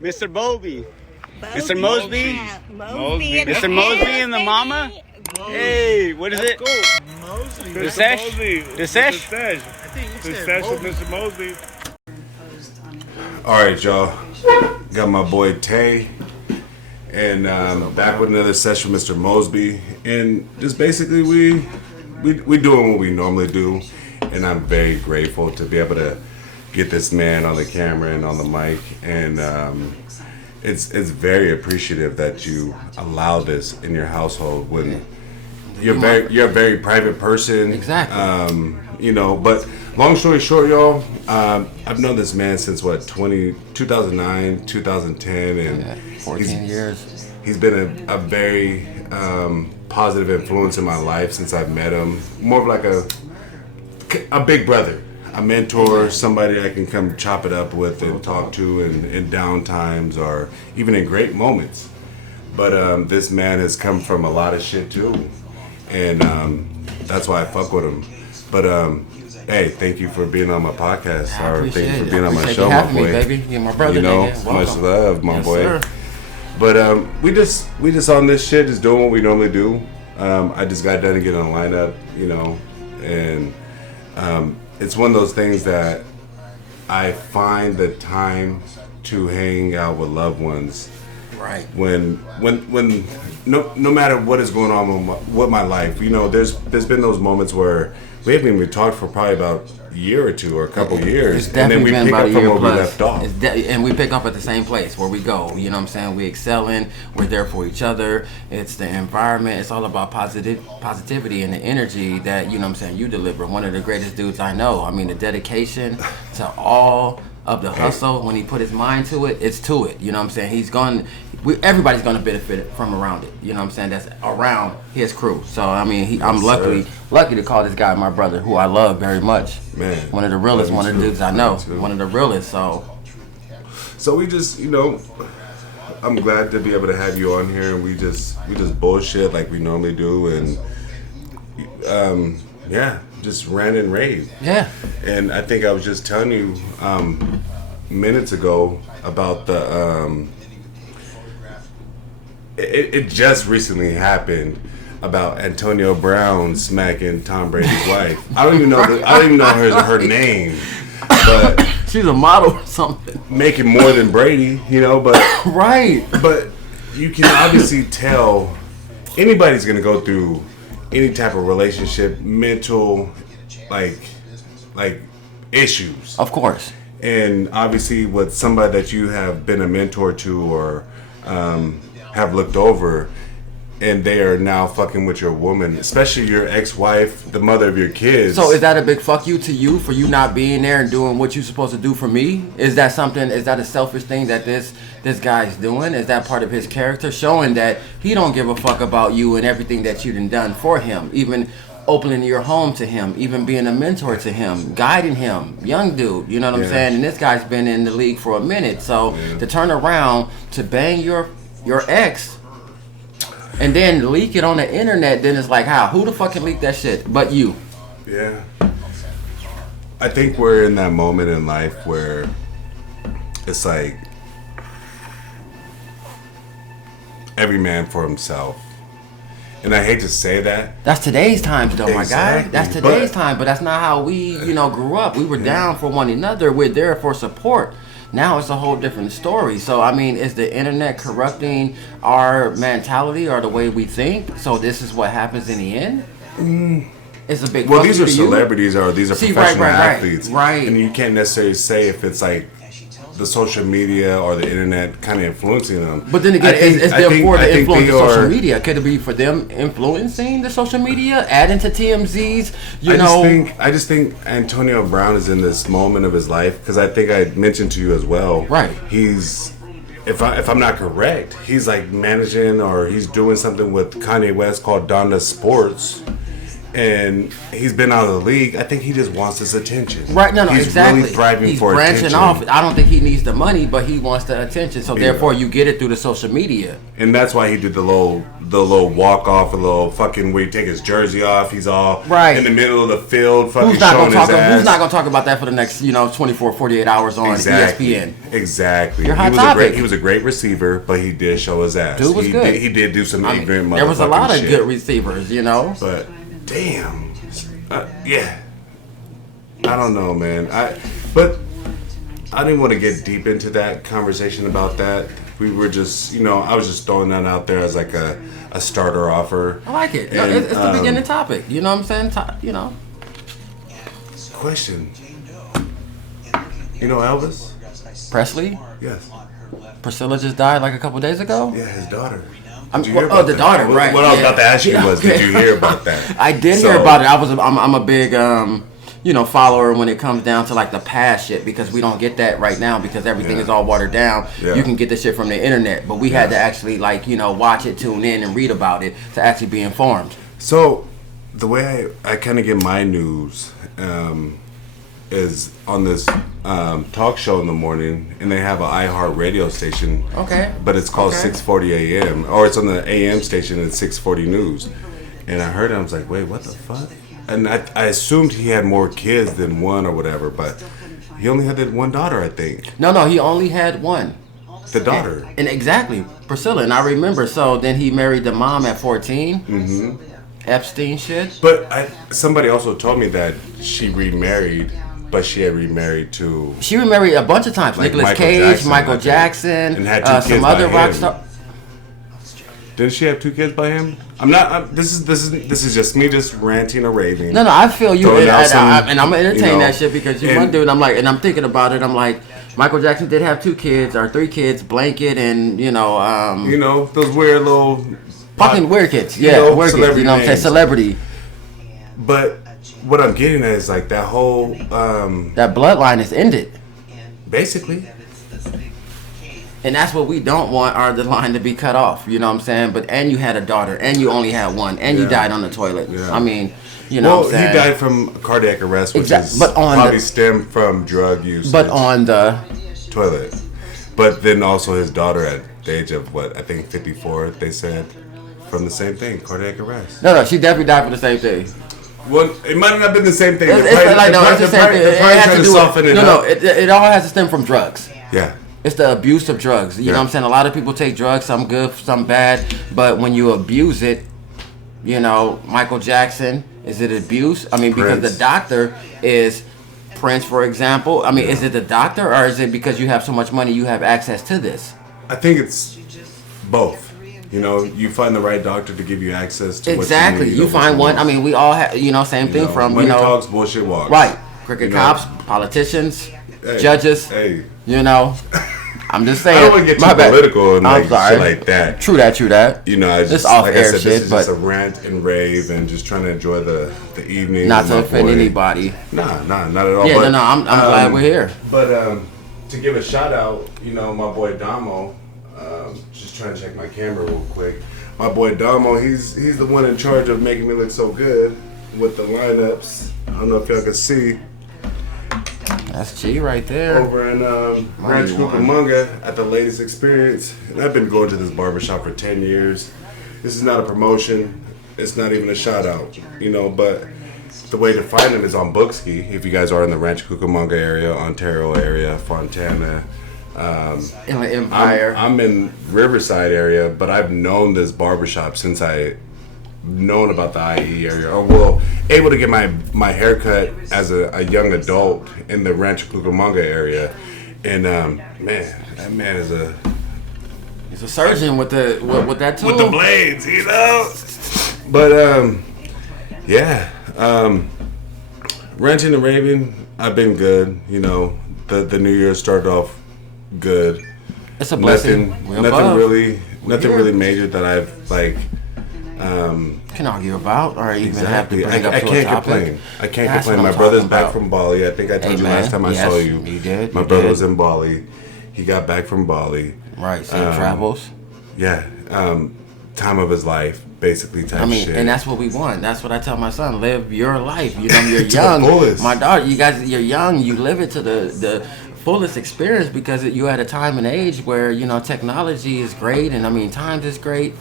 Mr. Bobby. Mr. Mosby. Mosby. Mr. Mosby and the mama. Hey, what is it? Mosby. The Sesh? The Sesh? The Sesh with Mr. Mosby. All right, y'all. Got my boy Tay. And back with another session with Mr. Mosby. And just basically we doing what we normally do. And I'm very grateful to be able to get this man on the camera and on the mic. And it's very appreciative that you allow this in your household when you're a very private person. Exactly. But long story short, y'all, I've known this man since 2009, 2010, and 14 years. He's been a very positive influence in my life since I've met him. More of like a big brother, a mentor, somebody I can come chop it up with and talk to in down times or even in great moments. But this man has come from a lot of shit too, and that's why I fuck with him. But hey, thank you for being on my podcast. Or thank you for being on my show, my boy. Me, baby. You're my brother. Much love, my boy. Sir. But we just on this shit, just doing what we normally do. I just got done getting on a lineup, and it's one of those things that I find the time to hang out with loved ones. Right. When no matter what is going on with my life, there's been those moments where we haven't even talked for probably about a year or two or a couple years, and then we pick up from where we left off. And we pick up at the same place where we go. You know what I'm saying? We excel in. We're there for each other. It's the environment. It's all about positivity and the energy that you deliver. One of the greatest dudes I know. I mean, the dedication to all of the hustle. When he put his mind to it, it's to it. You know what I'm saying? Everybody's gonna benefit from around it. You know what I'm saying? That's around his crew. So I mean, I'm lucky to call this guy my brother, who I love very much. Man, one of the realest, one of the dudes I know, one of the realest. So we just, I'm glad to be able to have you on here, and we just bullshit like we normally do, and just rant and rave. Yeah. And I think I was just telling you minutes ago about the it just recently happened about Antonio Brown smacking Tom Brady's wife. I don't even know her name, but she's a model or something. Making more than Brady, but right. But you can obviously tell anybody's gonna go through any type of relationship, mental, like issues. Of course. And obviously with somebody that you have been a mentor to or have looked over, and they are now fucking with your woman, especially your ex-wife, the mother of your kids. So is that a big fuck you to you for you not being there and doing what you're supposed to do for me? Is that a selfish thing that this guy's doing? Is that part of his character, showing that he don't give a fuck about you and everything that you've done for him, even opening your home to him, even being a mentor to him, guiding him, young dude, you know what I'm saying? And this guy's been in the league for a minute, so to turn around to bang your ex and then leak it on the internet, then it's like, who the fuck can leak that shit but you? Yeah. I think we're in that moment in life where it's like every man for himself. And I hate to say that. That's today's times though, my guy. Exactly. That's today's time, but that's not how we, grew up. We were down for one another. We're there for support. Now it's a whole different story. So, I mean, is the internet corrupting our mentality or the way we think? So this is what happens in the end? It's a big... Well, these are celebrities or these are professional athletes. Right. And you can't necessarily say if it's like the social media or the internet kind of influencing them. But then again, is there for the influence of social media? Could it be for them influencing the social media, adding to TMZ's, I just think Antonio Brown is in this moment of his life, because I think I mentioned to you as well. Right. He's, if I'm not correct, he's like managing or he's doing something with Kanye West called Donda Sports. and he's been out of the league. I think he just wants this attention. Right? No, he's exactly. Really thriving he's for branching attention. off. I don't think he needs the money, but he wants the attention. So therefore, you get it through the social media. And that's why he did the little walk off, a little fucking where he take his jersey off. He's all right in the middle of the field, fucking who's not showing gonna his ass. Who's not gonna talk about that for the next 24, 48 hours on ESPN? Exactly. You're hot topic. He was a great receiver, but he did show his ass. Dude was good. He did do some ignorant motherfucking shit. There was a lot of good receivers, But damn. Yeah, I don't know, man. But I didn't want to get deep into that conversation about that. We were just, I was just throwing that out there as like a starter offer. I like it. And, it's the beginning topic. You know what I'm saying? Question. You know Elvis Presley? Yes. Priscilla just died like a couple days ago. Yeah, his daughter. The daughter, right? What I was about to ask you was, did you hear about that? I did hear about it. I'm a big follower when it comes down to like the past shit, because we don't get that right now because everything is all watered down. Yeah. You can get this shit from the internet, but we had to actually watch it, tune in, and read about it to actually be informed. So the way I kind of get my news is on this talk show in the morning, and they have an iHeart radio station. Okay. But it's called 640 AM, or it's on the AM station at 640 News. And I heard it, I was like, wait, what the fuck? And I assumed he had more kids than one or whatever, but he only had that one daughter, I think. No, he only had one. The daughter. And exactly, Priscilla. And I remember, so then he married the mom at 14. Mm-hmm. Epstein shit. But somebody also told me that she remarried. But she had remarried to... She remarried a bunch of times. Like Nicolas Cage, Michael Jackson, and had 2 kids some by other him. rock stars. Didn't she have 2 kids by him? This is just me just ranting or raving. No, I feel you, and I'm gonna entertain that shit because you're one dude. And I'm thinking about it. I'm like, Michael Jackson did have 2 kids or 3 kids, Blanket, and those weird little fucking weird kids. Yeah, weird kids. You know what I'm saying? Celebrity. But what I'm getting at is like that whole that bloodline is ended, basically. And that's what we don't want, are the line to be cut off. You know what I'm saying? And you had a daughter, and you only had one, and you died on the toilet. Yeah. I mean, what I'm saying? He died from cardiac arrest, which is probably stemmed from drug use. But on the toilet. But then also his daughter at the age of, I think 54, they said, from the same thing, cardiac arrest. No, she definitely died from the same thing. Well, it might not have been the same thing. It's the same thing. It all has to stem from drugs. Yeah. It's the abuse of drugs. You know what I'm saying? A lot of people take drugs, some good, some bad. But when you abuse it, Michael Jackson, is it abuse? I mean, because the doctor is Prince, for example. I mean, is it the doctor, or is it because you have so much money you have access to this? I think it's both. You find the right doctor to give you access to exactly. What you find one. I mean, we all have, same thing from, money talks, bullshit walks. Right. Cricket cops, politicians, judges. Hey. I'm just saying. I don't want to get too political and shit like that. True that. This off like air I said, shit, this is but just a rant and rave and just trying to enjoy the evening. Not to offend anybody. Nah, not at all. Yeah, but, I'm glad we're here. But to give a shout out, my boy Damo. Just trying to check my camera real quick. My boy Damo, he's the one in charge of making me look so good with the lineups. I don't know if y'all can see. That's G right there. Over in Ranch Cucamonga at the latest experience. And I've been going to this barbershop for 10 years. This is not a promotion. It's not even a shout out. But the way to find them is on Bookski. If you guys are in the Ranch Cucamonga area, Ontario area, Fontana. In the Empire. I'm in Riverside area, but I've known this barbershop since I known about the IE area, or able to get my haircut as a young adult in the Rancho Cucamonga area. And man, that man is he's a surgeon with that tool. With the blades, But ranching and raving, I've been good. The new year started off good. It's a blessing. Nothing really major that I've can argue about, or even have to bring up I to can't a topic. complain. I can't complain. My brother's back from Bali. I think I told you last time I saw you. He did. My brother was in Bali. He got back from Bali. Right. Safe travels. Yeah. Time of his life. basically type shit. And that's what we want. That's what I tell my son. Live your life. You know, you're To young. the fullest. My daughter, you're young. You live it to the fullest experience because you're at a time and age where, you know, technology is great and, I mean, times is great.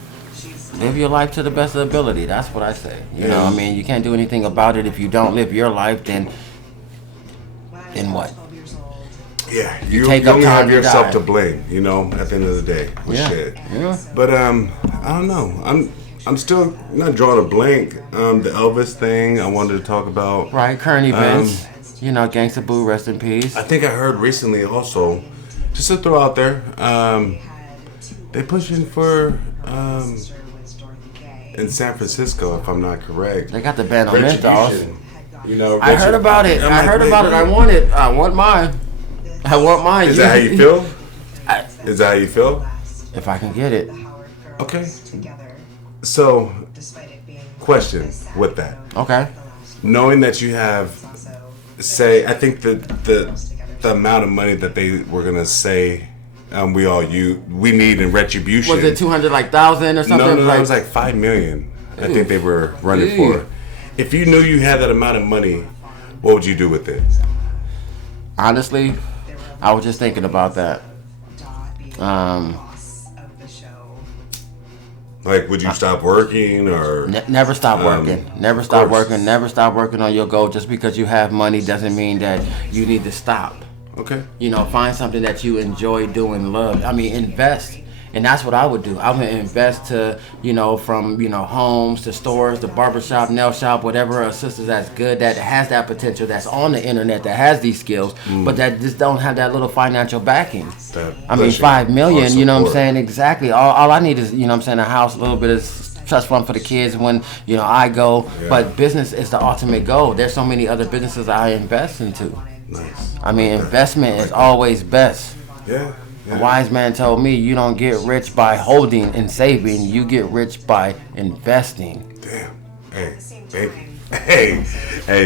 Live your life to the best of ability. That's what I say. You know, I mean, you can't do anything about it if you don't live your life, then what? Yeah, You you take up only time have to yourself die. to blame, you know, at the end of the day. With shit. Yeah. But I don't know. I'm still not drawing a blank. The Elvis thing I wanted to talk about. Right, current events. You know, Gangsta Boo, rest in peace. I think I heard recently also, just to throw out there, they pushing for in San Francisco, if I'm not correct. They got the ban on menthols. Retribution. You know, I heard about it. I'm I like, heard wait, about it. wait. I want mine. I want mine. Is that how you feel? I- Is that how you feel? If I can get it. Okay. So, question with that. Okay. Knowing that you have, say, I think the amount of money that they were gonna say, we need in retribution. Was it 200,000 or something? No, it was like 5 million. I think they were running for. If you knew you had that amount of money, what would you do with it? Honestly, I was just thinking about that. Like, would you stop working or? Never stop working. Never stop course. working. Never stop working on your goal. Just because you have money doesn't mean that you need to stop. Okay. You know, find something that you enjoy doing, love. I mean, invest. And that's what I would do. I would invest to, you know, from, you know, homes to stores, to barbershop, nail shop, whatever, a sister that's good, that has that potential, that's on the internet, that has these skills, but that just don't have that little financial backing. I mean, 5 million, you know what I'm saying? Exactly. All I need is, you know what I'm saying, a house, a little bit of trust fund for the kids when, you know, I go. Yeah. But business is the ultimate goal. There's so many other businesses I invest into. Nice. I mean, investment is always best. Yeah. A wise man told me you don't get rich by holding and saving, you get rich by investing. Damn. Hey, thank you. Hey,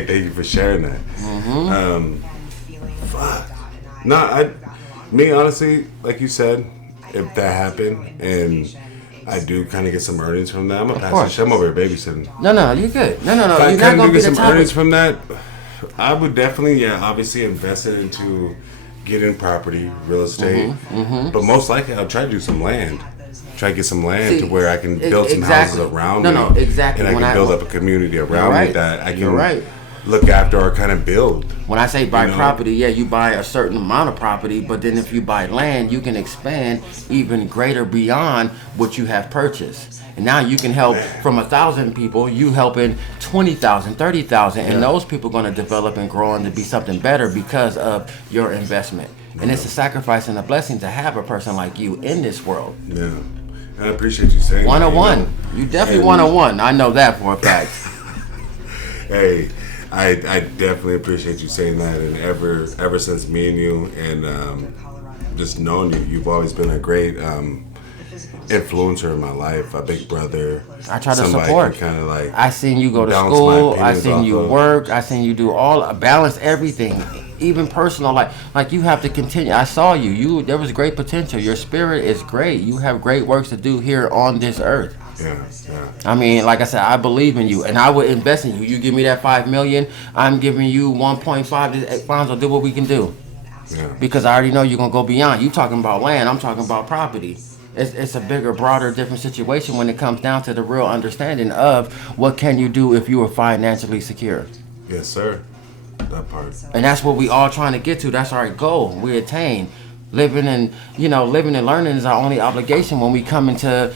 thank you for sharing that. Fuck. Me honestly, like you said, if that happened and I do kind of get some earnings from that, I'm gonna pass the shit. I'm over here babysitting. No, you're good. No, If I you're not couldn't gonna do be get the some top. earnings from that, I would definitely, obviously invest it into getting property, real estate. But most likely, I'll try to do some land. Try to get some land to where I can build some houses around me. No, exactly. And I can build up a community around me that I can look after or kind of build. When I say buy You know? property, you buy a certain amount of property, but then if you buy land, you can expand even greater beyond what you have purchased. And now you can help from 1,000 people, you helping 20,000, 30,000, and those people are going to develop and grow and to be something better because of your investment. And it's a sacrifice and a blessing to have a person like you in this world. Yeah. And I appreciate you saying 101. that. You definitely 101. I know that for a fact. Hey, I definitely appreciate you saying that. And ever since me and you and just knowing you, you've always been a great influencer in my life, a big brother. I try to somebody support. Kind of like I seen you go to bounce my school. I opinions seen off you of. work. I seen you do balance everything, even personal. Like you have to continue. I saw you. There was great potential. Your spirit is great. You have great works to do here on this earth. Yeah. I mean, like I said, I believe in you, and I would invest in you. You give me that 5 million, I'm giving you 1.5. Fonzo, do what we can do. Yeah. Because I already know you're gonna go beyond. You talking about land, I'm talking about property. It's a bigger, broader, different situation when it comes down to the real understanding of what can you do if you are financially secure. Yes, sir. That part. And that's what we all trying to get to. That's our goal. We attain. Living and learning is our only obligation when we come into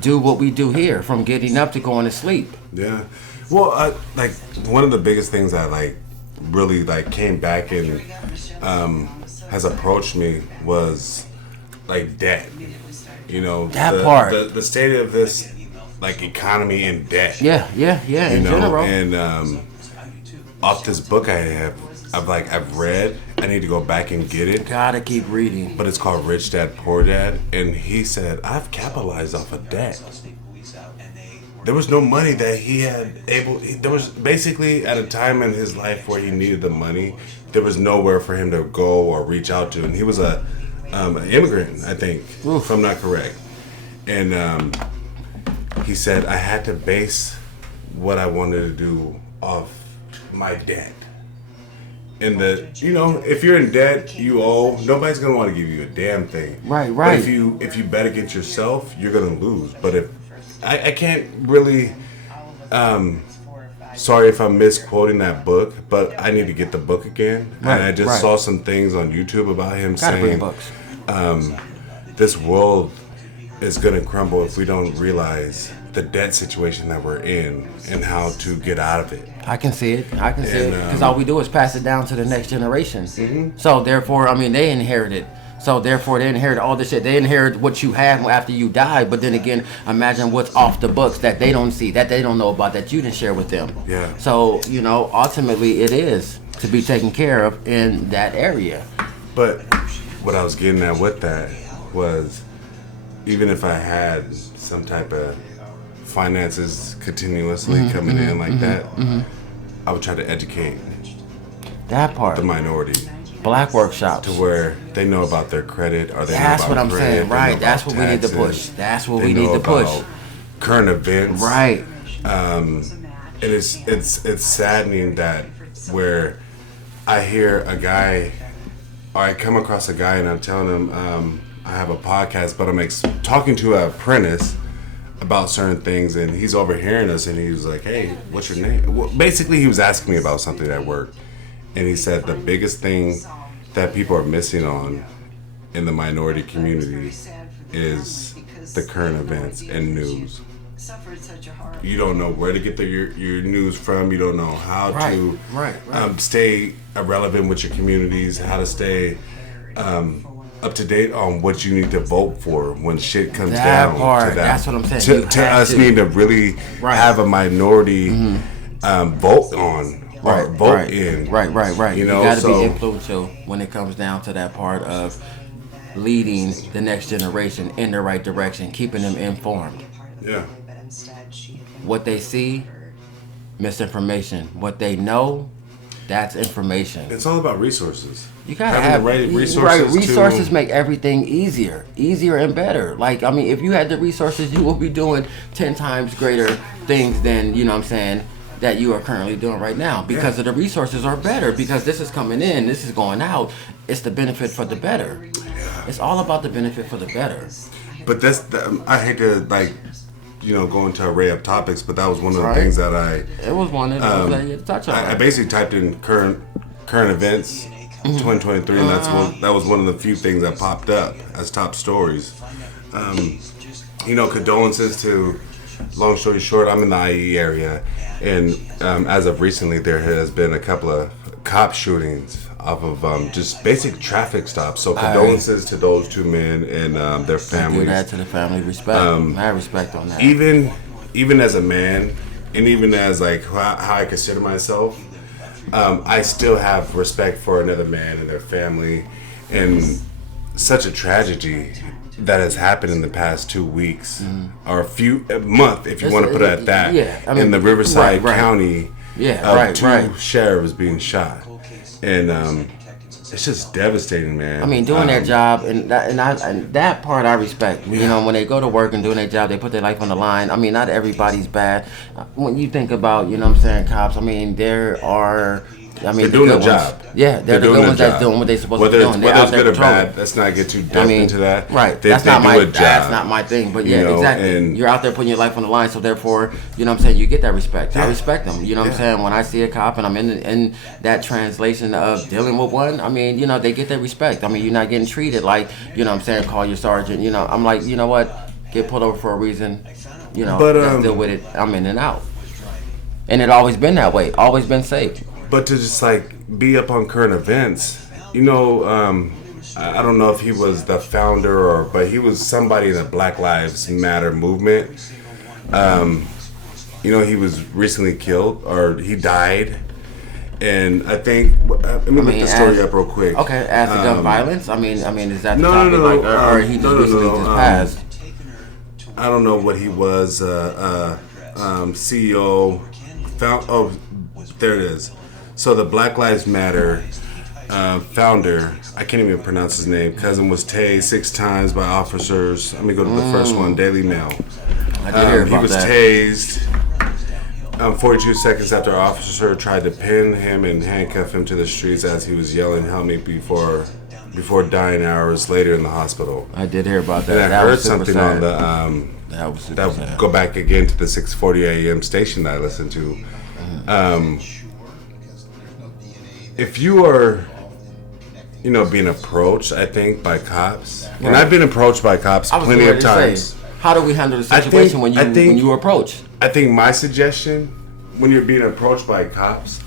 do what we do here, from getting up to going to sleep. Yeah. Well, like one of the biggest things that really came back and has approached me was debt. You know, That part. The state of this economy and debt. Yeah. In general. And off this book I've read. I need to go back and get it. Gotta keep reading. But it's called Rich Dad Poor Dad, and he said I've capitalized off of debt. There was no money that he had there was basically at a time in his life where he needed the money. There was nowhere for him to go or reach out to, and he was an immigrant, I think, if I'm not correct. And he said I had to base what I wanted to do off my debt. And if you're in debt, you owe. Nobody's gonna want to give you a damn thing. Right. But if you bet against yourself, you're gonna lose. But if I can't really, sorry if I'm misquoting that book, but I need to get the book again. Right, and I just saw some things on YouTube about him saying, this world is gonna crumble if we don't realize the debt situation that we're in and how to get out of it. I can see it. Because all we do is pass it down to the next generation. Mm-hmm. So therefore, they inherit it. So therefore, they inherit all this shit. They inherit what you have after you die. But then again, imagine what's off the books that they don't see, that they don't know about, that you didn't share with them. Yeah. So, ultimately it is to be taken care of in that area. But what I was getting at with that was, even if I had some type of finances continuously coming in like that, I would try to educate that part, the minority, black workshops, to where they know about their credit, or they that's know about what I'm credit, saying, right? That's what taxes, we need to push. That's what they we need know to push. about current events, Right? And it's saddening that where I hear a guy, or I come across a guy, and I'm telling him I have a podcast, but I'm talking to an apprentice about certain things, and he's overhearing us, and he was like, hey, what's your name? Well, basically, he was asking me about something at work, and he said the biggest thing that people are missing on in the minority community is the current events and news. You don't know where to get your news from. You don't know how to stay relevant with your communities, how to stay up to date on what you need to vote for when shit comes down to that. That's what I'm saying. To us need to really have a minority vote on or vote in. Right. You got to be influential when it comes down to that part of leading the next generation in the right direction, keeping them informed. Yeah. What they see, misinformation. What they know, that's information. It's all about resources. You gotta have the right resources. Right, resources make everything easier and better. Like, if you had the resources, you will be doing 10 times greater things than, that you are currently doing right now. Because of the resources are better. Because this is coming in, this is going out. It's the benefit for the better. Yeah. It's all about the benefit for the better. But I hate to go into an array of topics, but that was one of the things that it was one that I was to touch on. I basically typed in current events 2023, and that was one of the few things that popped up as top stories. Condolences to, long story short, I'm in the IE area, and as of recently, there has been a couple of cop shootings off of just basic traffic stops. So condolences to those two men and their families. I do that to the family. Respect. I have respect on that. Even as a man, and even as how I consider myself, I still have respect for another man and their family, and such a tragedy that has happened in the past 2 weeks or a month, if you want to put it at that. Yeah, in the Riverside County, two sheriffs being shot, and it's just devastating, man. Doing their job, and that part I respect. When they go to work and doing their job, they put their life on the line. Not everybody's bad. When you think about, cops, there are they're doing the job. Yeah, they're the good ones that's doing what they're supposed to be doing. Whether it's good or bad, let's not get too deep into that. Right. That's not my thing. But yeah, exactly. And you're out there putting your life on the line, so therefore, you get that respect. I respect them. You know what I'm saying? When I see a cop and I'm in that translation of dealing with one, they get that respect. You're not getting treated like, call your sergeant. I'm like, you know what? Get pulled over for a reason. Let's deal with it. I'm in and out. And it always been that way. Always been safe. But to just be up on current events, I don't know if he was the founder but he was somebody in the Black Lives Matter movement. He was recently killed, or he died, and I think let me look the story up real quick. Okay, as the gun violence. Is that the topic? Or he just recently just passed? I don't know what he was. CEO. There it is. So the Black Lives Matter founder, I can't even pronounce his name, cousin was tased 6 times by officers. Let me go to the first one, Daily Mail. I did hear He about was that. tased. 42 seconds after an officer tried to pin him and handcuff him to the streets as he was yelling "Help me" before dying hours later in the hospital. I did hear about that. And I That heard was super something sad. on the That was super that sad. go back again to the 6:40 a.m. station that I listened to. If you are, being approached, I think by cops, and I've been approached by cops I was plenty going of to say, times. how do we handle the I situation think- when you approach? I think my suggestion when you're being approached by cops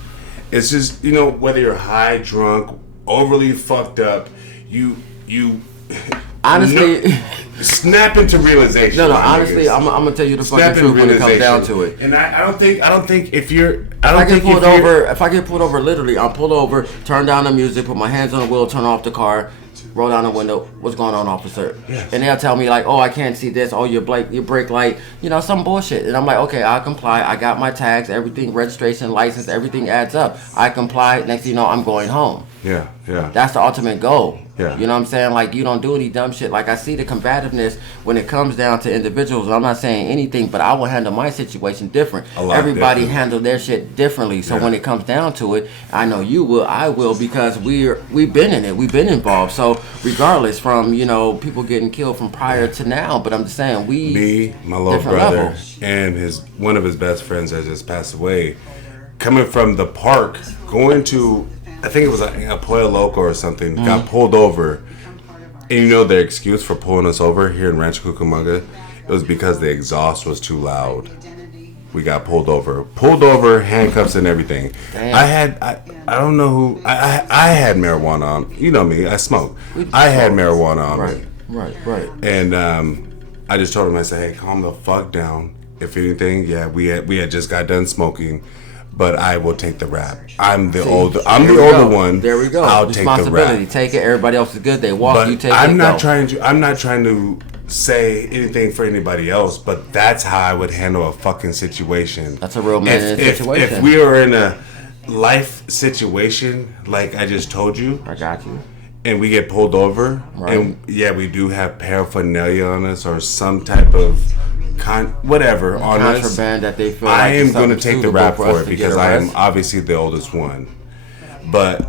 is just, whether you're high, drunk, overly fucked up, you Honestly, snap into realization. no. my Honestly, niggas. I'm gonna tell you the Snap fucking into truth when it comes down realization. to it. And I don't think if you're, If I get pulled over, literally, I'll pull over, turn down the music, put my hands on the wheel, turn off the car, roll down the window. What's going on, officer? Yes. And they'll tell me like, oh, I can't see this. Oh, your brake light, some bullshit. And I'm like, okay, I'll comply. I got my tags, everything, registration, license, everything adds up. I comply. Next thing you know, I'm going home. Yeah. That's the ultimate goal. Yeah. You know what I'm saying? Like, you don't do any dumb shit. Like, I see the combativeness when it comes down to individuals. I'm not saying anything, but I will handle my situation different. A lot Everybody different. handle their shit differently. So Yeah. when it comes down to it, I know you will, I will, because we've been in it. We've been involved. So regardless from, people getting killed from prior to now, but I'm just saying Me, my little different brother, levels. and one of his best friends that just passed away, coming from the park, going to, I think it was a Pollo Loco or something, got pulled over. And their excuse for pulling us over here in Rancho Cucamonga, it was because the exhaust was too loud. We got pulled over, handcuffs and everything. Damn. I don't know who, I had marijuana on. You know me, I smoke. I had marijuana on me. Right. And I just told him, I said, hey, calm the fuck down. If anything, we had just got done smoking, but I will take the rap. I'm the older one. There we go. I'll take the Responsibility. rap. Take it. Everybody else is good. They walk. But You take it. I'm not go. trying to say anything for anybody else, but that's how I would handle a fucking situation. That's a real man in a situation. If we are in a life situation like I just told you, I got you. and we get pulled over, Right. and we do have paraphernalia on us or some type of whatever on us, Contraband that they feel I like am is going to something take the suitable rap for for us it to because get I am arrested. obviously the oldest one. But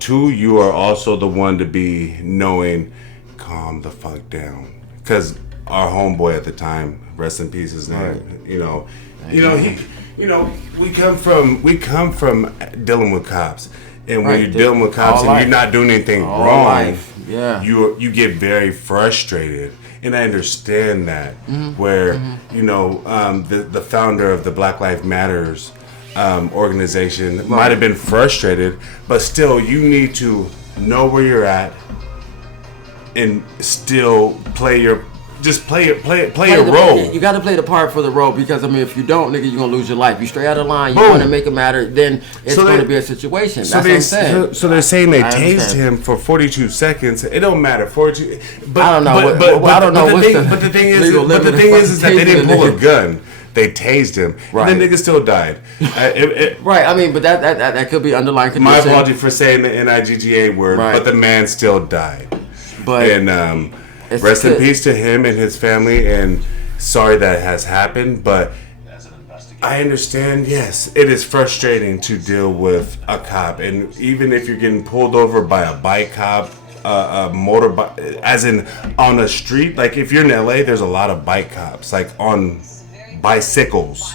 two, you are also the one to be knowing, calm the fuck down, because our homeboy at the time, rest in peace, his name, we come from dealing with cops, and when Right, you're dealing with cops all and life. you're not doing anything All wrong, life, yeah. you get very frustrated. And I understand that, where the founder of the Black Lives Matters organization might have been frustrated, but still, you need to know where you're at and still play your role. You got to play the part for the role, because if you don't, nigga, you're gonna lose your life. You stray out of line. You Boom. want to make it matter, then it's So going to they- be a situation. So That's what I'm saying. so they're saying they I tased understand. him for 42 seconds. It don't matter. 42. But I don't know. But I don't know the what's thing, the but the thing is, legal limit of is that they tasing didn't a pull a nigga. gun. They tased him, Right. and the nigga still died. Right. But that could be underlying condition. My apology for saying the NIGGA word, Right. but the man still died. But And it's rest in good. peace to him and his family, and sorry that has happened, but I understand, yes, it is frustrating to deal with a cop, and even if you're getting pulled over by a bike cop, a motorbike, as in on a street, like if you're in LA, there's a lot of bike cops, like on bicycles.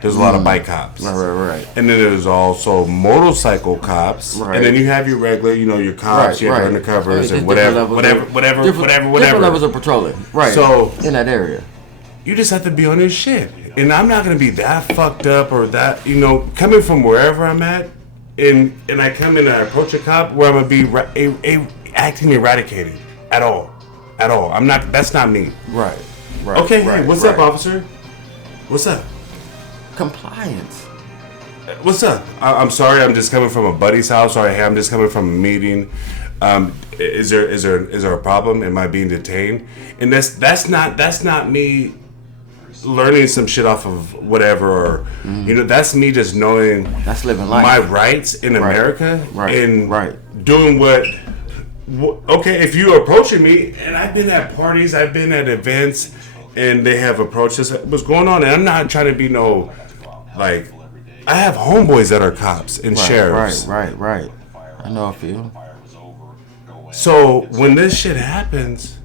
There's a lot of bike cops. Right. And then there's also motorcycle cops. Right. And then you have your regular, your cops, your undercovers, and whatever. Different levels of patrolling. Right. So- in that area. You just have to be on your shit. And I'm not going to be that fucked up or that, coming from wherever I'm at, and I come in and I approach a cop where I'm going to be acting eradicated at all. I'm not, that's not me. Right. Okay, hey, what's up, officer? What's up? Compliance. What's up? I'm sorry, I'm just coming from a buddy's house, or hey, I'm just coming from a meeting. Is there a problem? Am I being detained? And that's not me learning some shit off of whatever, or that's me just knowing That's living life. my rights in America, and doing what. Okay, if you approaching me, and I've been at parties, I've been at events, and they have approached us. What's going on? And I'm not trying to be no, like, I have homeboys that are cops and sheriffs. Right. I know a few. So when this shit happens,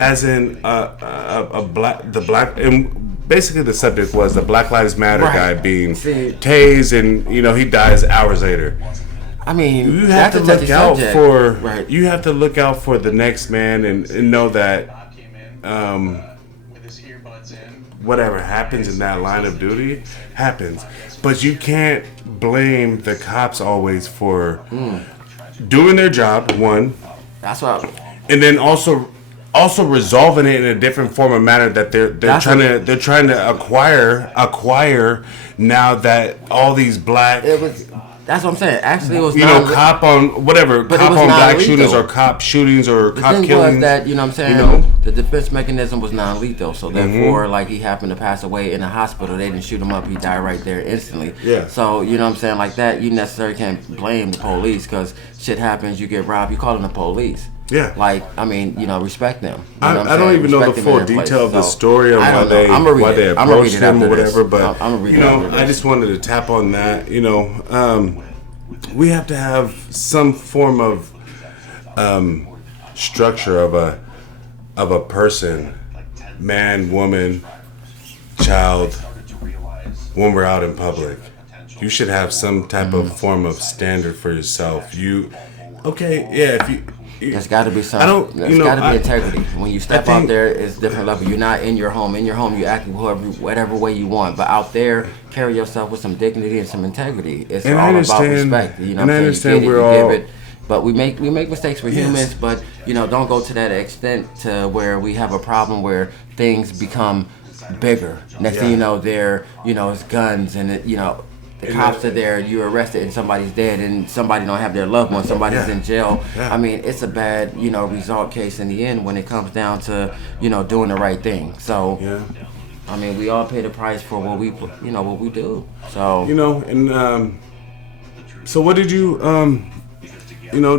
as in the black, and basically the subject was the Black Lives Matter guy being tased, and he dies hours later. I mean, you have to look out for you have to look out for the next man and know that whatever happens in that line of duty happens, but you can't blame the cops always for doing their job. One, that's what, and then also resolving it in a different form of manner that they're trying to acquire now that all these black. That's what I'm saying. Actually, it was cop on whatever, but cop on black shootings or lethal. cop shootings or the cop thing killings. Was that what I'm saying? The defense mechanism was non-lethal, so therefore, like he happened to pass away in a hospital, they didn't shoot him up. He died right there instantly. Yeah. So what I'm saying, like that, you necessarily can't blame the police because shit happens. You get robbed, you call them the police. Yeah. Like, I mean, respect them. I don't even know the full detail of the story of why they approached him or whatever, but I just wanted to tap on that. We have to have some form of structure of a person, man, woman, child. When we're out in public, you should have some type of form of standard for yourself. There's got to be something. There's got to be integrity. When you step out there, it's different level. You're not in your home. In your home, you act whatever way you want. But out there, carry yourself with some dignity and some integrity. It's all about respect. I understand we're all. But we make mistakes. We're humans. But don't go to that extent to where we have a problem where things become bigger. Next thing you know, it's guns and the cops are there, you're arrested and somebody's dead and somebody don't have their loved one, somebody's in jail. I mean, it's a bad, result case in the end when it comes down to, doing the right thing. So, I mean, we all pay the price for what we do. So, and so what did you,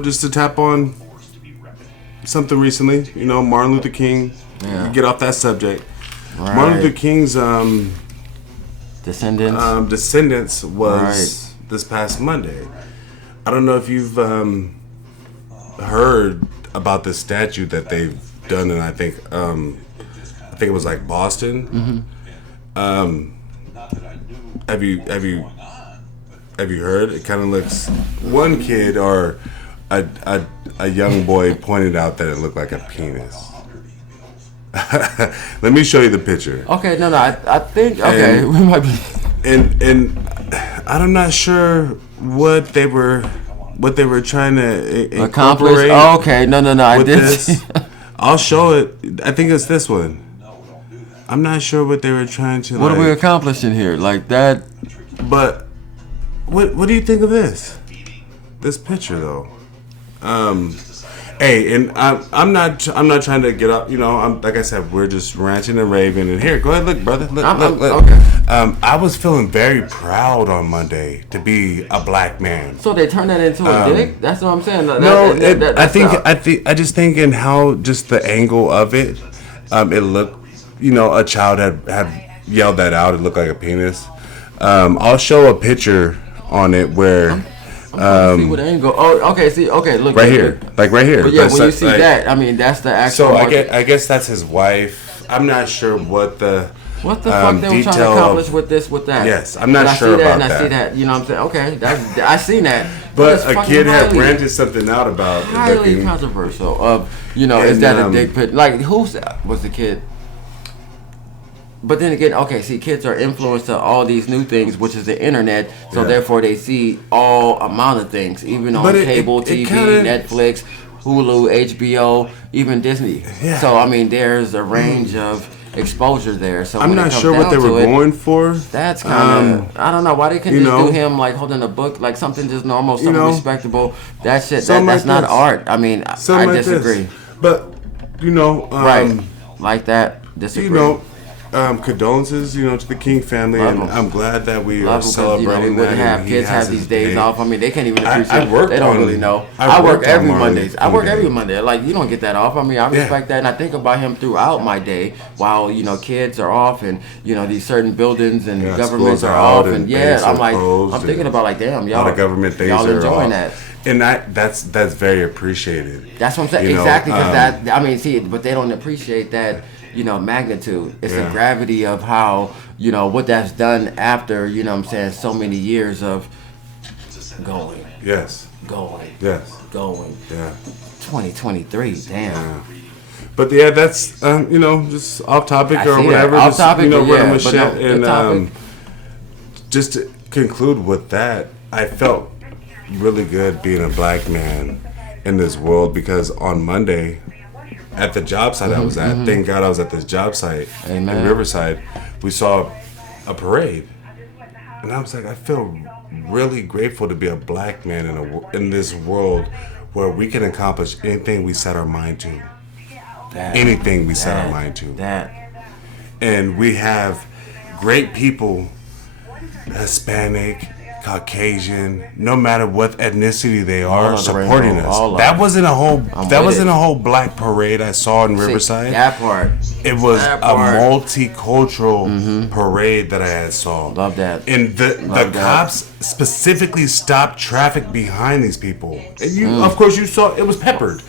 just to tap on something recently, Martin Luther King, get off that subject. Right. Martin Luther King's, Descendants was this past Monday. I don't know if you've heard about the statue that they've done, and I think it was like Boston. Have you heard? It kind of looks. One kid or a young boy pointed out that it looked like a penis. Let me show you the picture. Okay, I think we might be. And I'm not sure what they were trying to accomplish. Oh, okay, no, I did. I'll show it. I think it's this one. I'm not sure what they were trying to. What are we accomplishing here? Like that. But what do you think of this? This picture though. Hey, and I'm not trying to get up. Like I said, we're just ranting and raving. And here, go ahead, look, brother. Look. Okay. I was feeling very proud on Monday to be a black man. So they turned that into a dick. That's what I'm saying. I just think in how just the angle of it, it looked. A child had yelled that out. It looked like a penis. I'll show a picture on it where. See what angle? Oh, okay. See, okay. Look right here, like right here. But yeah, when you see that, I mean, that's the actual. So I guess that's his wife. I'm not sure what the fuck they were trying to accomplish with this, with that. Yes, I'm not sure about that. I see that. You know what I'm saying? Okay, I seen that. But a kid had ranted something out about it. Highly controversial. Is that a dick pic? Like, who was the kid? But then again, okay, see, kids are influenced to all these new things, which is the internet, so therefore they see all amount of things, even on cable TV, Netflix, Hulu, HBO, even Disney. Yeah. So, I mean, there's a range of exposure there. So I'm not sure what they were going for. That's kind of, I don't know, why they couldn't just do him, like, holding a book, like something just normal, something respectable. That shit, that's not art. I mean, I disagree. But, right, like that, disagree. condolences, to the King family, Love and 'em. I'm glad that we Love are 'em 'cause, celebrating we wouldn't that. have and he kids has have his these days day. off. I mean, they can't even I appreciate. work They don't on- really know. I I work worked on every Martin Mondays. I King work Day. every Monday. Like, you don't get that off. I mean, I respect that, and I think about him throughout my day while kids are off, and these certain buildings and governments schools are out off, and banks I'm are like, closed I'm thinking and about like, damn, a y'all, lot of government things y'all are enjoying off. that. And that's very appreciated. That's what I'm saying. Exactly, because but they don't appreciate that, magnitude. It's the gravity of how, what that's done after, so many years of going. Yes. Going. Yes. Going. Yeah. 2023, damn. Yeah. But yeah, that's just off topic or whatever. Off topic, random but shit. no, good And topic. just to conclude with that, I felt really good being a black man in this world, because on Monday at the job site I was at, thank God I was at this job site in Riverside, we saw a parade, and I was like, I feel really grateful to be a black man in this world where we can accomplish anything we set our mind to. Anything we set our mind to. And we have great people, Hispanic, Caucasian, no matter what ethnicity they are, supporting us. That wasn't a whole black parade I saw in Riverside. That part. It was a multicultural parade that I saw. Love that. And the cops specifically stopped traffic behind these people. And of course, you saw it was peppered.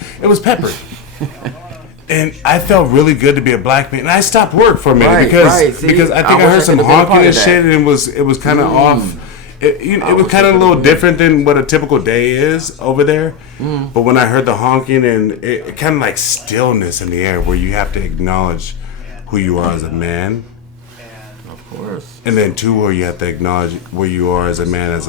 And I felt really good to be a black man. And I stopped work for a minute because I think I heard some honking and shit, and it was kind of off. It was kind of a little different than what a typical day is over there. But when I heard the honking, and it kind of like stillness in the air, where you have to acknowledge who you are as a man. Of course. And then two, where you have to acknowledge where you are as a man, as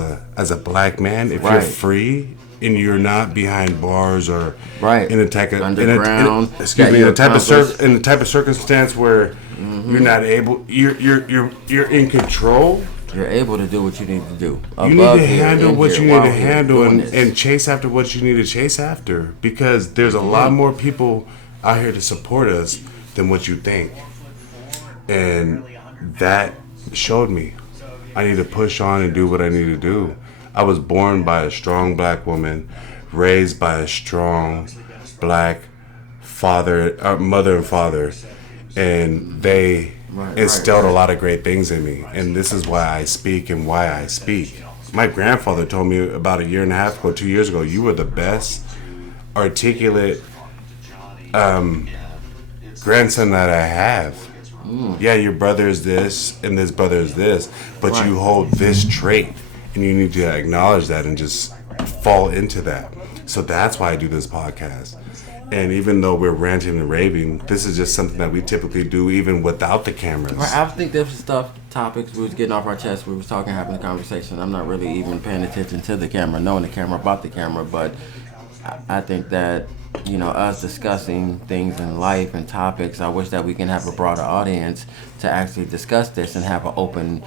a black man. If you're free and you're not behind bars or in a type of underground, in a type of circumstance where you're not able, you're in control. You're able to do what you need to do. You need to handle what you need to handle and chase after what you need to chase after, because there's a lot more people out here to support us than what you think. And that showed me I need to push on and do what I need to do. I was born by a strong black woman, raised by a strong black mother and father, and they instilled a lot of great things in me. And this is why I speak and why I speak. My grandfather told me about 2 years ago, you were the best articulate grandson that I have. Yeah, your brother is this and this brother is this, but you hold this trait, and you need to acknowledge that and just fall into that. So that's why I do this podcast. And even though we're ranting and raving, this is just something that we typically do even without the cameras. I think there was topics we was getting off our chest. We was talking, having a conversation. I'm not really even paying attention to the camera, knowing the camera, about the camera, but I think that, us discussing things in life and topics, I wish that we can have a broader audience to actually discuss this and have an open,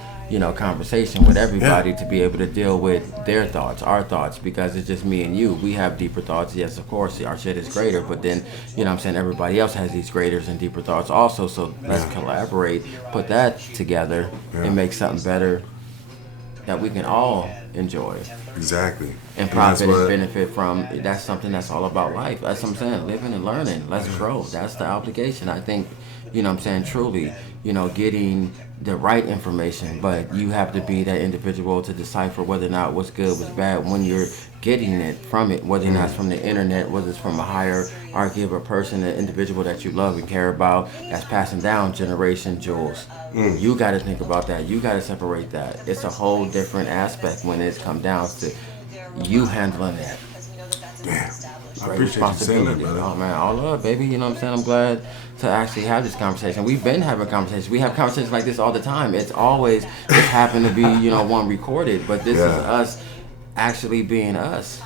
conversation with everybody to be able to deal with their thoughts, our thoughts, because it's just me and you. We have deeper thoughts. Yes, of course, our shit is greater, but then, everybody else has these greaters and deeper thoughts also, so let's collaborate, put that together, and make something better that we can all enjoy. Exactly. And profit and benefit from. That's something that's all about life. That's what I'm saying. Living and learning. Let's grow. That's the obligation. I think, truly, getting the right information, but you have to be that individual to decipher whether or not what's good, what's bad when you're getting it from it, whether or not it's from the internet, whether it's from a hierarchy of a person, an individual that you love and care about, that's passing down generation jewels. You got to think about that. You got to separate that. It's a whole different aspect when it's come down to you handling that. Damn. I appreciate you saying that, brother. Oh, man, all love, baby. I'm glad to actually have this conversation. We've been having conversations. We have conversations like this all the time. It's always just happened to be, one recorded, but this is us actually being us.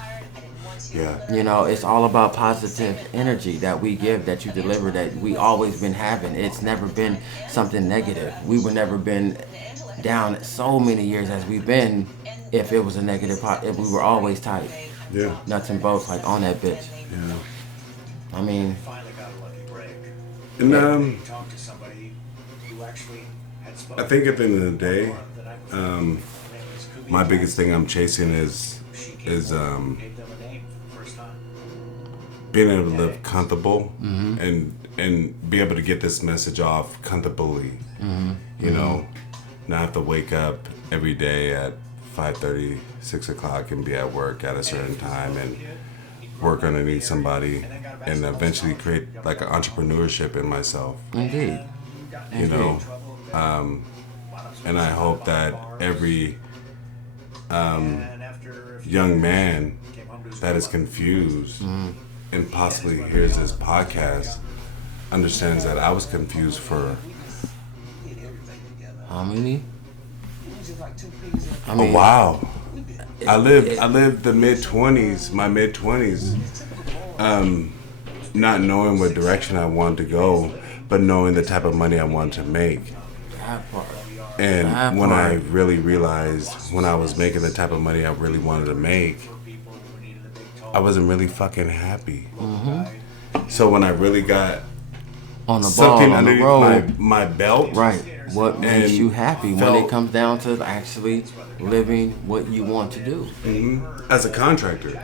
Yeah. It's all about positive energy that we give, that you deliver, that we always been having. It's never been something negative. We would never been down so many years as we've been if it was a negative if we were always tight. Yeah. Nuts and bolts, like on that bitch. Yeah. I mean. And I think at the end of the day, my biggest thing I'm chasing is being able to live comfortable and be able to get this message off comfortably. You know, not have to wake up every day at 5:30, 6 o'clock and be at work at a certain time and work underneath somebody and eventually create like an entrepreneurship in myself. Indeed. You know, and I hope that every young man that is confused and possibly hears this podcast understands that I was confused for how many? a while. I lived the mid-20s, my mid-20s, not knowing what direction I wanted to go, but knowing the type of money I wanted to make. That part. And when I really realized when I was making the type of money I really wanted to make, I wasn't really fucking happy. So when I really got on the something ball, on the underneath road, my belt, right? What makes you happy when it comes down to actually living what you want to do? As a contractor,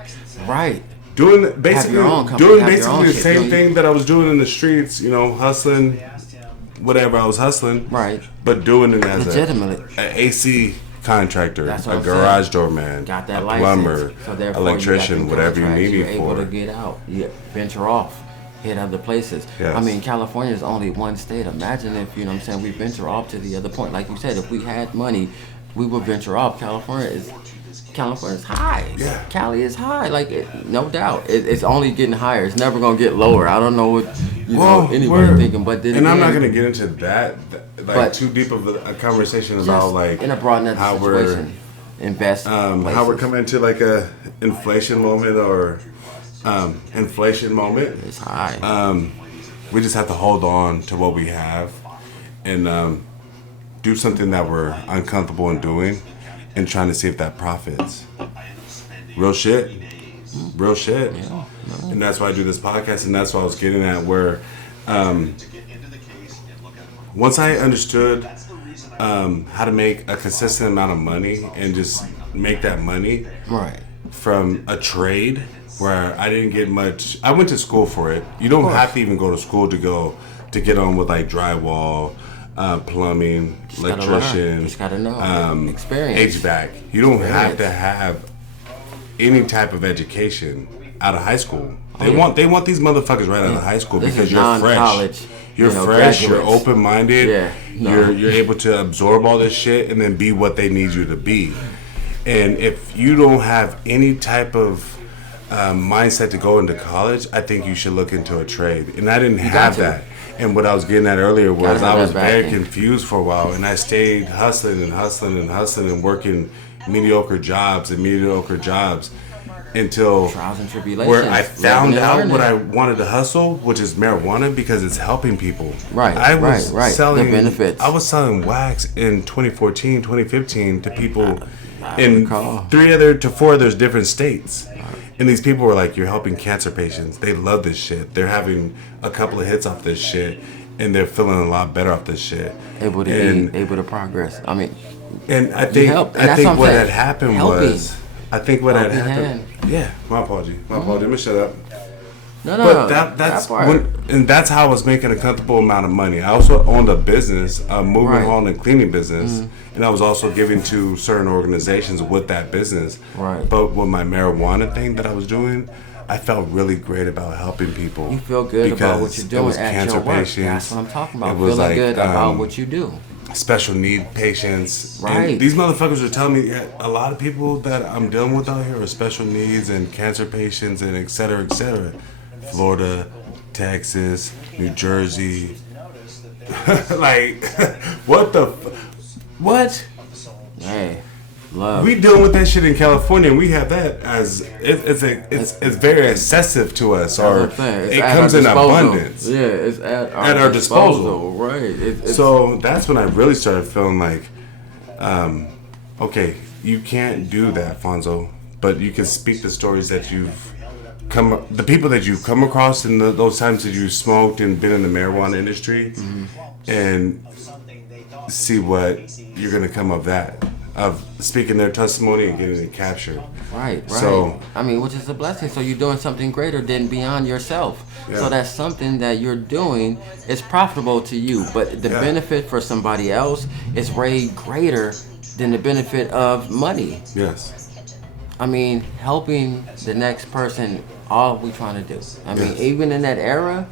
Right. doing basically your own company, doing have your basically own the shit, same you- thing that I was doing in the streets. You know, hustling, whatever I was hustling, Right. but doing it as Legitimately. a AC contractor, That's what a I'm garage doorman, Got that a license. plumber, So therefore, electrician, you got the whatever you contracts, need you're me able for. to get out. You venture off. Hit other places. Yes. I mean, California is only one state. Imagine if, you know what I'm saying, we venture off to the other point. Like you said, if we had money, we would venture off. California is high. Yeah. Cali is high, no doubt. It's only getting higher. It's never gonna get lower. I don't know what anybody thinking, but then and I'm not again, gonna get into that But too deep of a conversation just about like in a broad net how situation, invest. how we're places. coming to like a inflation moment or inflation moment. It's high. We just have to hold on to what we have and do something that we're uncomfortable in doing and trying to see if that profits. Real shit. Real shit. Yeah. And that's why I do this podcast, and that's what I was getting at, where once I understood how to make a consistent amount of money and just make that money Right. from a trade where I didn't get much. I went to school for it. You don't have to even go to school to get on with like drywall, plumbing, Just gotta learn. electrician, Just gotta know. Experience. HVAC. You don't have Experience. to have any type of education out of high school. They yeah. want these motherfuckers right out of high school This because is you're fresh. non-college, You're fresh. You're graduates. open-minded. Yeah, no. You're able to absorb all this shit and then be what they need you to be. And if you don't have any type of mindset to go into college, I think you should look into a trade. And I didn't have to. that. And what I was getting at earlier was Gotta have I was that very backing. confused for a while, and I stayed hustling and working mediocre jobs until Trials and tribulations. where I living found and out learning. what I wanted to hustle, which is marijuana, because it's helping people. Right, I was right. selling The benefits. I was selling wax in 2014, 2015 to people I in recall. 4 other different states. And these people were like, you're helping cancer patients. They love this shit. They're having a couple of hits off this shit, and they're feeling a lot better off this shit. able to and, eat, able to progress. I mean, and I think helped. And I that's think what I'm what saying. had happened Helping. was I think what had Helping happened. Yeah, my apology. Let me shut up. no. But that's part. and that's how I was making a comfortable amount of money. I also owned a business, a moving, Right. hauling, and cleaning business, and I was also giving to certain organizations with that business. Right. But with my marijuana thing that I was doing, I felt really great about helping people. You feel good about what you're it doing was at cancer your work. patients. That's what I'm talking about. It was Feeling like, good about what you do. special need patients. Right. And these motherfuckers are telling me a lot of people that I'm dealing with out here are special needs and cancer patients and et cetera, et cetera. Florida, Texas, New Jersey. Like, what the? What? Hey, love. We dealing with that shit in California, and we have that as it's very excessive to us, or That's what I'm saying. It's it at comes our in disposal. abundance. Yeah, it's at our disposal. Right. It's, So that's when I really started feeling like, okay, you can't do that, Fonzo, but you can speak the stories that you've the people that you've come across in those times that you smoked and been in the marijuana industry, and see what you're gonna come of that, of speaking their testimony and getting it captured. Right. So I mean, which is a blessing. So you're doing something greater than beyond yourself. Yeah. So that's something that you're doing is profitable to you, but the benefit for somebody else is way greater than the benefit of money. Yes. I mean, helping the next person, all we trying to do. I mean, even in that era,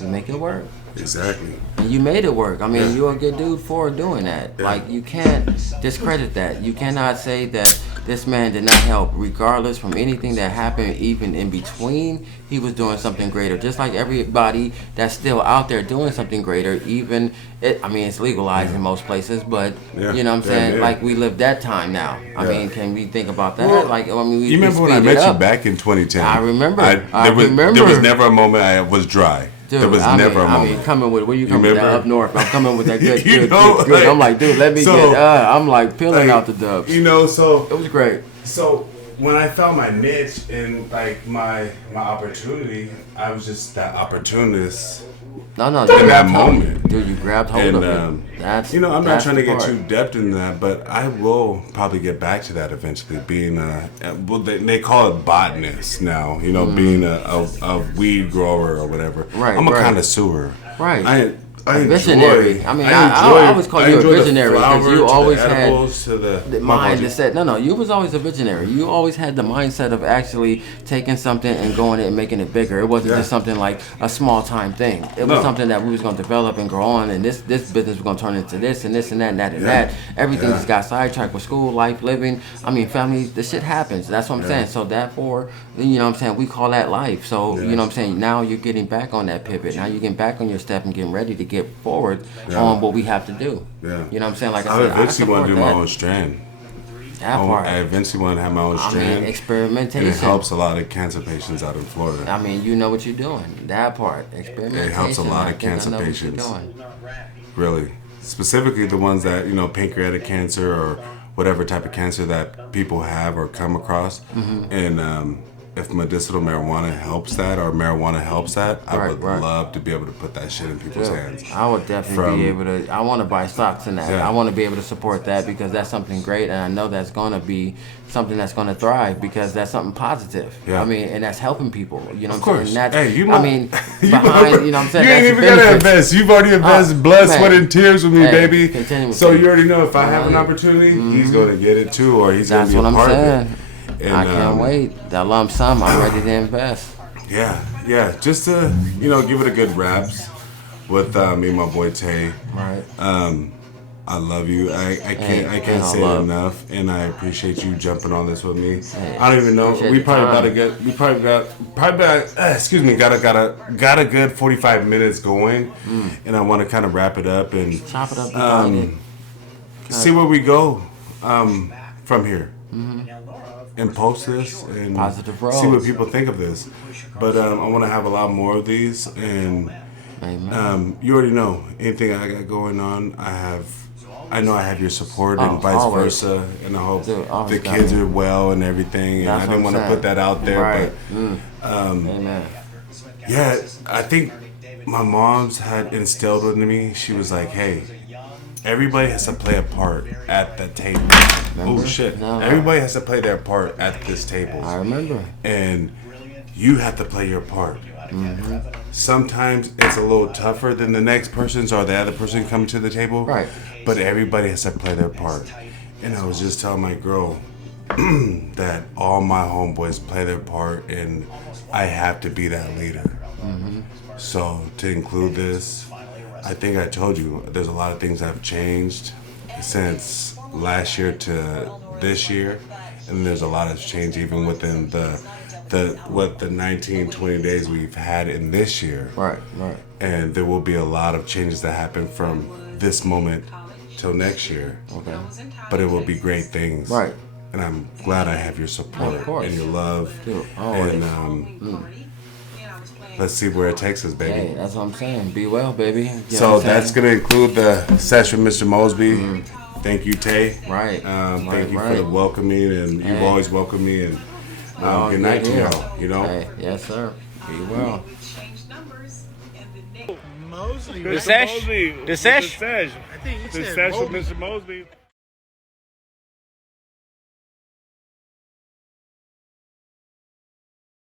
we make it work. Exactly. And you made it work. I mean, you're a good dude for doing that. Yeah. Like, you can't discredit that. You cannot say that this man did not help, regardless from anything that happened, even in between. He was doing something greater. Just like everybody that's still out there doing something greater, even, it's legalized in most places, but, you know what I'm saying? Yeah. Like, we live that time now. I mean, can we think about that? Well, like, I mean, you remember when I met you back in 2010? I remember. There was never a moment I was dry. Dude, there was never a moment. I mean, coming with, where you coming with that up north? I'm coming with that good, You good, know, good, good. like, I'm like, dude, let me so, get, I'm like peeling out the dubs. You know, so It was great. So when I found my niche and like my opportunity, I was just that opportunist. No, in that moment, dude, you grabbed hold and, of it. That's, you know, I'm not trying to get part. too depth in that, but I will probably get back to that eventually. Being well, they call it botanist now. You know, being a weed grower or whatever. Right, I'm a right. connoisseur. Right. I visionary. Enjoy, I mean, I always call you a visionary because you always had the mind to set. No, you was always a visionary. You always had the mindset of actually taking something and going it and making it bigger. It wasn't just something like a small time thing. It was something that we was going to develop and grow on, and this business was going to turn into this and this and that and that and that. Everything just got sidetracked with school, life, living. I mean, family, the shit happens. That's what I'm saying. So therefore, you know what I'm saying, we call that life. So, you know what I'm saying, now you're getting back on that pivot. Now you're getting back on your step and getting ready to get forward on what we have to do. Yeah. You know what I'm saying? Like I eventually want to do my own strand. That part. I eventually want to have my own strand. I mean, experimentation. And it helps a lot of cancer patients out in Florida. I mean, you know what you're doing. That part. Experimentation. It helps a lot of cancer patients. Really. Specifically the ones that, you know, pancreatic cancer or whatever type of cancer that people have or come across. And if medicinal marijuana helps that, I would love to be able to put that shit in people's hands. I would definitely be able to. I want to buy stocks in that. I want to be able to support that because that's something great, and I know that's going to be something that's going to thrive because that's something positive. I mean, and that's helping people. You know what I'm saying? That's, hey, you I mean, behind, you know what I'm saying? You ain't even got to invest. You've already invested blood, sweat, and tears with me, baby. So you already know if I have an opportunity, he's going to get it too, or he's going to be a part of it. And, I can't wait. That lump sum, I'm ready to invest. Yeah. Just to, you know, give it a good raps with me and my boy Tay. Right. I love you. I can't say it enough, and I appreciate you jumping on this with me. I don't even know. We probably got a good 45 minutes going, and I want to kind of wrap it up and chop it up. See where we go from here. And post this and see what people think of this. But I want to have a lot more of these, and you already know anything I got going on. I know I have your support and vice versa, and I hope the kids are well and everything. And I didn't want to put that out there, but yeah, I think my mom's had instilled into me. She was like, "Hey, everybody has to play a part at the table." Remember? Oh shit! No, everybody has to play their part at this table. I remember. And you have to play your part. Sometimes it's a little tougher than the next person's or the other person coming to the table. Right. But everybody has to play their part. And I was just telling my girl that all my homeboys play their part, and I have to be that leader. So to include this, I think I told you there's a lot of things that have changed since last year to this year, and there's a lot of change even within the 19, 20 days we've had in this year. Right. And there will be a lot of changes that happen from this moment till next year. Okay. But it will be great things. Right. And I'm glad I have your support and your love. Dude, and let's see where it takes us, baby. Hey, that's what I'm saying. Be well, baby. So that's going to include the Sesh with Mr. Mosby. Thank you, Tay. Right. Thank you for the welcoming, and you've always welcomed me. And good night to y'all. You know. Hey, yes, sir. Be well. The Sesh? think you The said Sesh with Mosby. Mr. Mosby.